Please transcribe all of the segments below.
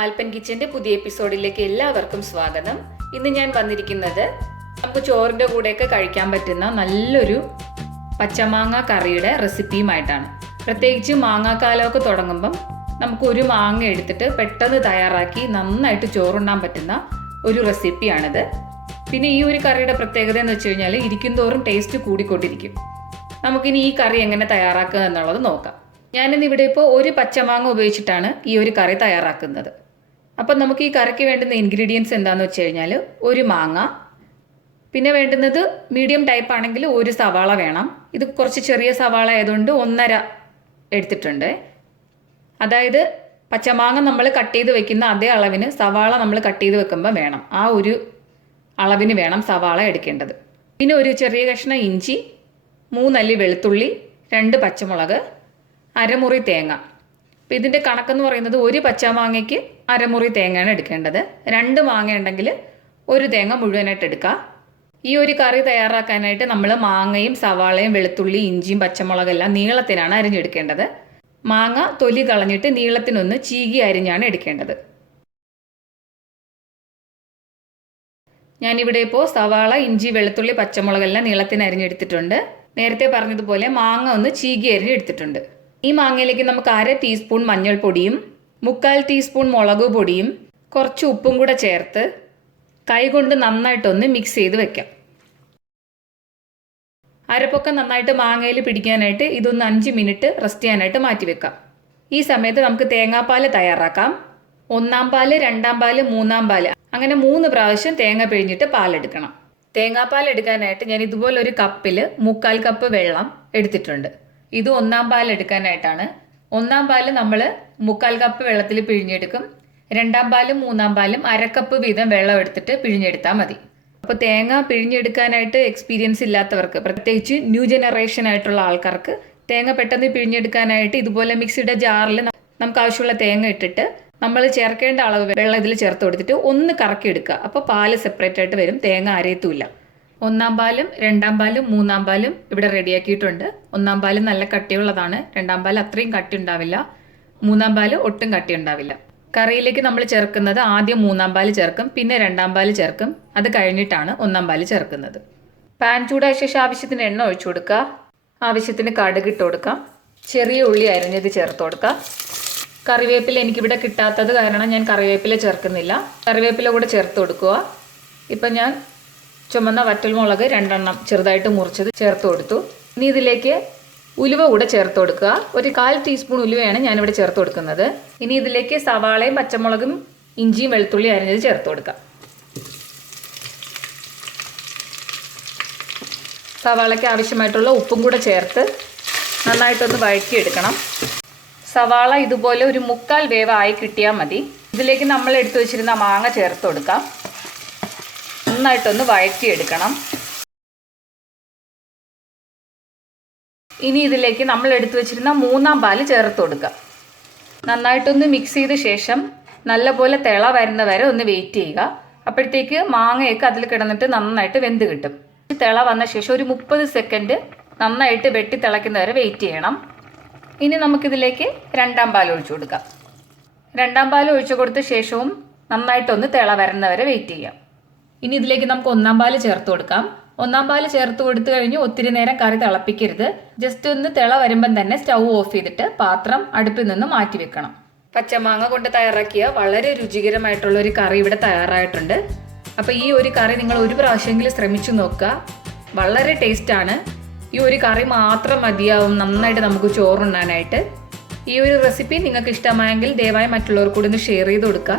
ആൽപ്പൻ കിച്ചന്റെ പുതിയ എപ്പിസോഡിലേക്ക് എല്ലാവർക്കും സ്വാഗതം. ഇന്ന് ഞാൻ വന്നിരിക്കുന്നത് നമുക്ക് ചോറിൻ്റെ കൂടെയൊക്കെ കഴിക്കാൻ പറ്റുന്ന നല്ലൊരു പച്ചമാങ്ങ കറിയുടെ റെസിപ്പിയുമായിട്ടാണ്. പ്രത്യേകിച്ച് മാങ്ങാക്കാലമൊക്കെ തുടങ്ങുമ്പം നമുക്ക് ഒരു മാങ്ങ എടുത്തിട്ട് പെട്ടെന്ന് തയ്യാറാക്കി നന്നായിട്ട് ചോറുണ്ണാൻ പറ്റുന്ന ഒരു റെസിപ്പിയാണിത്. പിന്നെ ഈ ഒരു കറിയുടെ പ്രത്യേകത എന്ന് വെച്ച് കഴിഞ്ഞാൽ ഇരിക്കും തോറും ടേസ്റ്റ് കൂടിക്കൊണ്ടിരിക്കും. നമുക്കിനി ഈ കറി എങ്ങനെ തയ്യാറാക്കുക എന്നുള്ളത് നോക്കാം. ഞാനിന്ന് ഇവിടെ ഇപ്പോൾ ഒരു പച്ചമാങ്ങ ഉപയോഗിച്ചിട്ടാണ് ഈ ഒരു കറി തയ്യാറാക്കുന്നത്. അപ്പം നമുക്ക് ഈ കറിക്ക് വേണ്ടുന്ന ഇൻഗ്രീഡിയൻസ് എന്താണെന്ന് വെച്ച് കഴിഞ്ഞാൽ ഒരു മാങ്ങ, പിന്നെ വേണ്ടുന്നത് മീഡിയം ടൈപ്പ് ആണെങ്കിൽ ഒരു സവാള വേണം. ഇത് കുറച്ച് ചെറിയ സവാള ആയതുകൊണ്ട് 1.5 എടുത്തിട്ടുണ്ട്. അതായത് പച്ചമാങ്ങ നമ്മൾ കട്ട് ചെയ്ത് വെക്കുന്ന അതേ അളവിന് സവാള നമ്മൾ കട്ട് ചെയ്ത് വെക്കുമ്പോൾ വേണം, ആ ഒരു അളവിന് വേണം സവാള എടുക്കേണ്ടത്. പിന്നെ ഒരു ചെറിയ കഷ്ണം ഇഞ്ചി, 3 അല്ലി വെളുത്തുള്ളി, 2 പച്ചമുളക്, അരമുറി തേങ്ങ. അപ്പം ഇതിൻ്റെ കണക്കെന്ന് പറയുന്നത് ഒരു പച്ചമാങ്ങയ്ക്ക് അരമുറി തേങ്ങയാണ് എടുക്കേണ്ടത്. 2 മാങ്ങ ഉണ്ടെങ്കിൽ ഒരു തേങ്ങ മുഴുവനായിട്ട് എടുക്കുക. ഈ ഒരു കറി തയ്യാറാക്കാനായിട്ട് നമ്മൾ മാങ്ങയും സവാളയും വെളുത്തുള്ളി ഇഞ്ചിയും പച്ചമുളകെല്ലാം നീളത്തിനാണ് അരിഞ്ഞെടുക്കേണ്ടത്. മാങ്ങ തൊലി കളഞ്ഞിട്ട് നീളത്തിനൊന്ന് ചീകി അരിഞ്ഞാണ് എടുക്കേണ്ടത്. ഞാനിവിടെ ഇപ്പോൾ സവാള ഇഞ്ചി വെളുത്തുള്ളി പച്ചമുളകെല്ലാം നീളത്തിന് അരിഞ്ഞെടുത്തിട്ടുണ്ട്. നേരത്തെ പറഞ്ഞതുപോലെ മാങ്ങ ഒന്ന് ചീകി അരിഞ്ഞെടുത്തിട്ടുണ്ട്. ഈ മാങ്ങയിലേക്ക് നമുക്ക് 1/2 ടീസ്പൂൺ മഞ്ഞൾപ്പൊടിയും 3/4 ടീസ്പൂൺ മുളക് പൊടിയും കുറച്ച് ഉപ്പും കൂടെ ചേർത്ത് കൈകൊണ്ട് നന്നായിട്ടൊന്ന് മിക്സ് ചെയ്ത് വെക്കാം. അരപ്പൊക്കെ നന്നായിട്ട് മാങ്ങയിൽ പിടിക്കാനായിട്ട് ഇതൊന്ന് 5 മിനിറ്റ് റെസ്റ്റ് ചെയ്യാനായിട്ട് മാറ്റി വെക്കാം. ഈ സമയത്ത് നമുക്ക് തേങ്ങാപ്പാൽ തയ്യാറാക്കാം. 1-ാം പാല്, 2-ാം പാല്, 3-ാം പാല്, അങ്ങനെ 3 പ്രാവശ്യം തേങ്ങ പിഴിഞ്ഞിട്ട് പാലെടുക്കണം. തേങ്ങാപ്പാൽ എടുക്കാനായിട്ട് ഞാൻ ഇതുപോലെ ഒരു കപ്പിൽ 3/4 കപ്പ് വെള്ളം എടുത്തിട്ടുണ്ട്. ഇത് 1-ാം പാൽ എടുക്കാനായിട്ടാണ്. 1-ാം പാല് നമ്മൾ 3/4 കപ്പ് വെള്ളത്തിൽ പിഴിഞ്ഞെടുക്കും. 2-ാം പാലും 3-ാം പാലും 1/2 കപ്പ് വീതം വെള്ളം എടുത്തിട്ട് പിഴിഞ്ഞെടുത്താൽ മതി. അപ്പോൾ തേങ്ങ പിഴിഞ്ഞെടുക്കാനായിട്ട് എക്സ്പീരിയൻസ് ഇല്ലാത്തവർക്ക്, പ്രത്യേകിച്ച് ന്യൂ ജനറേഷൻ ആയിട്ടുള്ള ആൾക്കാർക്ക് തേങ്ങ പെട്ടെന്ന് പിഴിഞ്ഞെടുക്കാനായിട്ട് ഇതുപോലെ മിക്സിയുടെ ജാറിൽ നമുക്ക് ആവശ്യമുള്ള തേങ്ങ ഇട്ടിട്ട് നമ്മൾ ചേർക്കേണ്ട അളവ് വെള്ളം ഇതിൽ ചേർത്ത് കൊടുത്തിട്ട് ഒന്ന് കറക്കി എടുക്കുക. അപ്പോൾ പാല് സെപ്പറേറ്റ് ആയിട്ട് വരും, തേങ്ങ അരയത്തുമില്ല. 1-ാം പാലും 2-ാം പാലും 3-ാം പാലും ഇവിടെ റെഡിയാക്കിയിട്ടുണ്ട്. 1-ാം പാല് നല്ല കട്ടിയുള്ളതാണ്, 2-ാം പാല് അത്രയും കട്ടി ഉണ്ടാവില്ല, 3-ാം പാല് ഒട്ടും കട്ടി ഉണ്ടാവില്ല. കറിയിലേക്ക് നമ്മൾ ചേർക്കുന്നത് ആദ്യം 3-ാം പാല് ചേർക്കും, പിന്നെ 2-ാം പാല് ചേർക്കും. അത് കഴിഞ്ഞിട്ടാണ് 1-ാം പാല് ചേർക്കുന്നത്. പാൻ ചൂടായ ശേഷം ആവശ്യത്തിന് എണ്ണ ഒഴിച്ചു കൊടുക്കുക. ആവശ്യത്തിന് കടുക് ഇട്ട് കൊടുക്കാം. ചെറിയ ഉള്ളി അരിഞ്ഞത് ചേർത്ത് കൊടുക്കുക. കറിവേപ്പില എനിക്കിവിടെ കിട്ടാത്തത് കാരണം ഞാൻ കറിവേപ്പില ചേർക്കുന്നില്ല. കറിവേപ്പില കൂടെ ചേർത്ത് കൊടുക്കുക. ഇപ്പം ഞാൻ ചുമന്ന വറ്റൽമുളക് 2 എണ്ണം ചെറുതായിട്ട് മുറിച്ചത് ചേർത്ത് കൊടുത്തു. ഇനി ഇതിലേക്ക് ഉലുവ കൂടെ ചേർത്ത് കൊടുക്കുക. ഒരു 1/4 ടീസ്പൂൺ ഉലുവയാണ് ഞാനിവിടെ ചേർത്ത് കൊടുക്കുന്നത്. ഇനി ഇതിലേക്ക് സവാളയും പച്ചമുളകും ഇഞ്ചിയും വെളുത്തുള്ളി അരിഞ്ഞത് ചേർത്ത് കൊടുക്കുക. സവാളയ്ക്ക് ആവശ്യമായിട്ടുള്ള ഉപ്പും കൂടെ ചേർത്ത് നന്നായിട്ടൊന്ന് വഴറ്റിയെടുക്കണം. സവാള ഇതുപോലെ ഒരു 3/4 വേവായി കിട്ടിയാൽ മതി. ഇതിലേക്ക് നമ്മൾ എടുത്തു വെച്ചിരുന്ന മാങ്ങ ചേർത്ത് കൊടുക്കാം. നന്നായിട്ടൊന്ന് വഴറ്റിയെടുക്കണം. ഇനി ഇതിലേക്ക് നമ്മൾ എടുത്തു വെച്ചിരുന്ന 3-ാം പാല് ചേർത്ത് കൊടുക്കുക. നന്നായിട്ടൊന്ന് മിക്സ് ചെയ്ത ശേഷം നല്ലപോലെ തിള വരുന്ന വരെ ഒന്ന് വെയിറ്റ് ചെയ്യുക. അപ്പോഴത്തേക്ക് മാങ്ങയൊക്കെ അതിൽ കിടന്നിട്ട് നന്നായിട്ട് വെന്ത് കിട്ടും. തിള വന്ന ശേഷം ഒരു 30 സെക്കൻഡ് നന്നായിട്ട് വെട്ടി തിളയ്ക്കുന്ന വരെ വെയിറ്റ് ചെയ്യണം. ഇനി നമുക്കിതിലേക്ക് 2-ാം പാൽ ഒഴിച്ചു കൊടുക്കാം. 2-ാം പാൽ ഒഴിച്ചു കൊടുത്ത ശേഷവും നന്നായിട്ടൊന്ന് തിള വരുന്നവരെ വെയിറ്റ് ചെയ്യാം. ഇനി ഇതിലേക്ക് നമുക്ക് 1-ാം പാല് ചേർത്ത് കൊടുക്കാം. 1-ാം പാല് ചേർത്ത് കൊടുത്തു കഴിഞ്ഞ് ഒത്തിരി നേരം കറി തിളപ്പിക്കരുത്. ജസ്റ്റ് ഒന്ന് തിള വരുമ്പം തന്നെ സ്റ്റൗ ഓഫ് ചെയ്തിട്ട് പാത്രം അടുപ്പിൽ നിന്ന് മാറ്റി വെക്കണം. പച്ചമാങ്ങ കൊണ്ട് തയ്യാറാക്കിയ വളരെ രുചികരമായിട്ടുള്ള ഒരു കറി ഇവിടെ തയ്യാറായിട്ടുണ്ട്. അപ്പോൾ ഈ ഒരു കറി നിങ്ങൾ ഒരു പ്രാവശ്യമെങ്കിലും ശ്രമിച്ചു നോക്കുക. വളരെ ടേസ്റ്റാണ്. ഈ ഒരു കറി മാത്രം മതിയാവും നന്നായിട്ട് നമുക്ക് ചോറുണ്ണാനായിട്ട്. ഈ ഒരു റെസിപ്പി നിങ്ങൾക്ക് ഇഷ്ടമായെങ്കിൽ ദയവായി മറ്റുള്ളവർക്ക് കൂടി ഒന്ന് ഷെയർ ചെയ്ത് കൊടുക്കുക.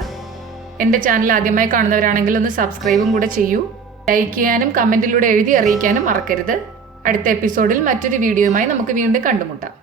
എൻ്റെ ചാനൽ ആദ്യമായി കാണുന്നവരാണെങ്കിൽ ഒന്ന് സബ്സ്ക്രൈബും കൂടെ ചെയ്യൂ. ലൈക്ക് ചെയ്യാനും കമൻറ്റിലൂടെ എഴുതി അറിയിക്കാനും മറക്കരുത്. അടുത്ത എപ്പിസോഡിൽ മറ്റൊരു വീഡിയോയുമായി നമുക്ക് വീണ്ടും കണ്ടുമുട്ടാം.